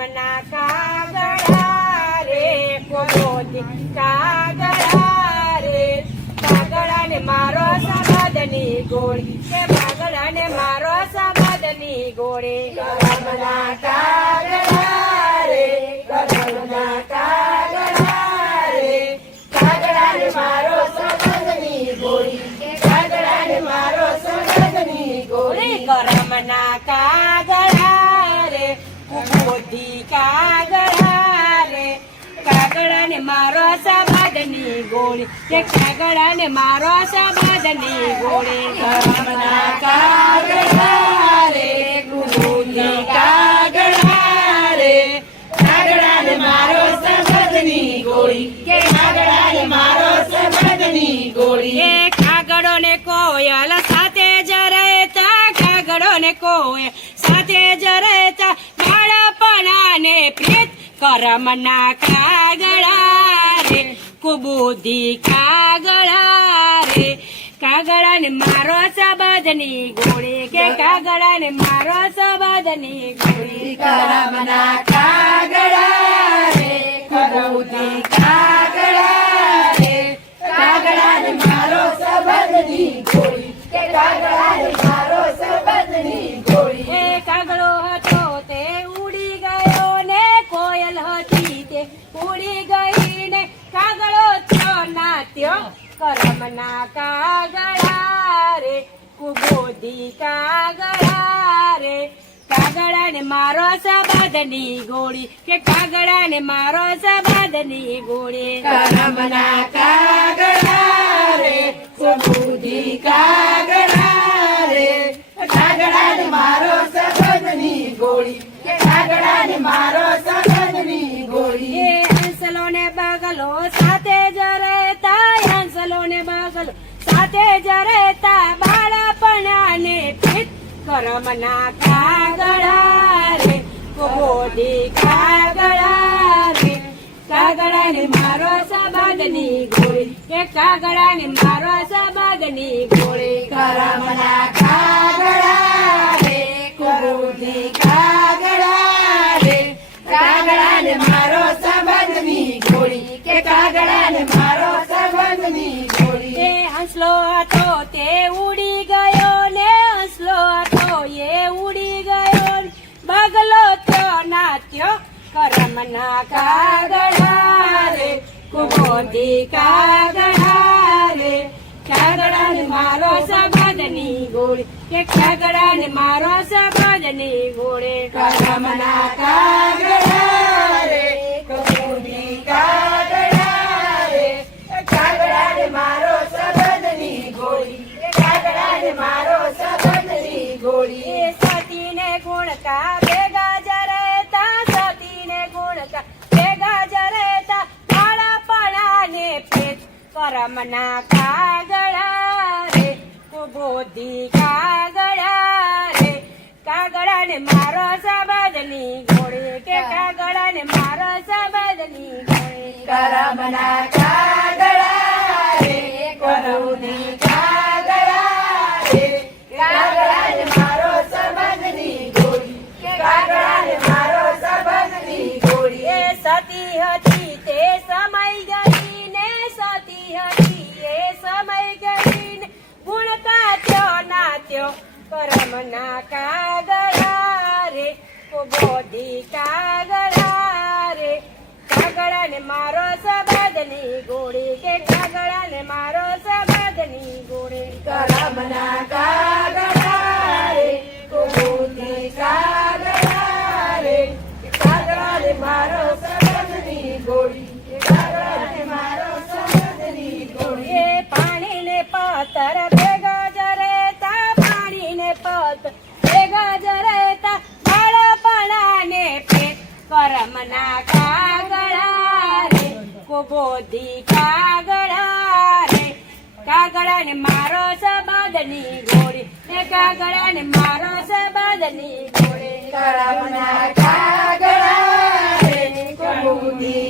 કરમના કાગડા રે કુબોધી કાગડા રે કાગડા ને મારો સબદની ગોળી કે કાગડા ને મારો સબદની ગોળી કરમના કાગડા રે કરમના કાગડા રે કાગડા ને મારો સબદની ગોળી કે કાગડા ને મારો સબદની ગોળી કરમના કાગડા રે કુબોધી કાગડા રે કાગડા ને મારો સબદની ગોળી કે કાગડા ને મારો સબદની ગોળી કરમના કાગડા રે કુબોધી કાગડા રે કાગડા ને મારો સબદની ગોળી કે કાગડા ને મારો સબદની ગોળી એ કાગડો ને કોયલ સાથે જ રહેતા કાગડો ને કોયલ સાથે જ રહેતા બાળપણા ને પ્રીત કરમના કાગડા રે કુબોધી કાગડા રે કાગડા ને મારો સબદની ગોળી કે કાગડા ને મારો સબદની ગોળી કરમના કાગડા રે કુબોધી કાગડા રે કાગડા ને મારો સબદની ગોળી કે કાગડા ને મારો સબદની ગોળી એ કાગડો હતો તે ઉડી ગયો ને કોયલ હતી તે ઉડી ગઈ ને કાગડો થયો નાત્યો કરમના કાગડા રે કુબોધી કાગડા રે કાગડા ને મારો સબદની ગોળી કે કાગડા ને મારો સબદની ગોળી કરમના કાગડા રે કુબોધી કાગડા રે કાગડા ને મારો સબદની ગોળી કે કાગડા ને મારો સબદની ગોળી એ હંસલો ને બગલો સાથે જ રહેતા હંસલો ને બગલો સાથે જ રહેતા બાળપણા ને પ્રીત કરમના કાગડા રે કુબોધી કાગડા રે કાગડા ને મારો સબદની ગોળી કે કાગડા ને મારો સબદની ગોળી કરમના કાગડા રે કુબોધી કાગડા રે કાગડા ને મારો સબદની ગોળી કે કાગડા ને મારો સબદની ગોળી એ હંસલો હતો તે ઉડી ગયો ને હંસલો હતો એ ઉડી ગયો બગલો થયો નાત્યો કરમના કાગડા રે કુબોધી કાગડા રે કાગડા ને મારો સબદની ગોળી કે કાગડા ને મારો સબદની ગોળી કરમના કાગડા રે કુબોધી કાગડા રે કાગડા ને મારો સબદની ગોળી કે કાગડા ને મારો સબદની ગોળી એ સતી ને ગુણતા ભેગા જ રહેતા સતી ને ગુણતા ભેગા જ રહેતા બાળપણા ને પ્રીત કરમના કાગડા રે કુબોધી કાગડા રે કાગડા ને મારો સબદની ગોળી કે કાગડા ને મારો સબદની ગોળી કરમના કાગડા રે કુબોધી કાગડા રે કાગડા ને મારો સબદની ગોળી કે કાગડા ને મારો સબદની ગોળી એ સતી હતી તે સમય ગઈ ને સતી હતી એ સમય ગઈ ને ગુણ કાત્યો નાત્યો કરમના કાગડા રે કુબોધી કાગડા રે કાગડા ને મારો સબદની ગોળી કે કાગડા ને મારો સબદની ગોળી કરમના કાગડા રે કુબોધી કાગડા રે કાગડા ને મારો સબદની ગોળી કે કાગડા ને મારો સબદની ગોળી એ પાણી ને પથ્થર ભેગા જ રહેતા પાણી ને પથ્થર ભેગા જ રહેતા બાળપણા ને પ્રીત કરમના કાગડા રે કુબોધી કાગડા રે કાગડા ને મારો સબદની ગોળી એ કાગડા ને મારો સબદની ગોળી કરમના કાગડા રે કુબોધી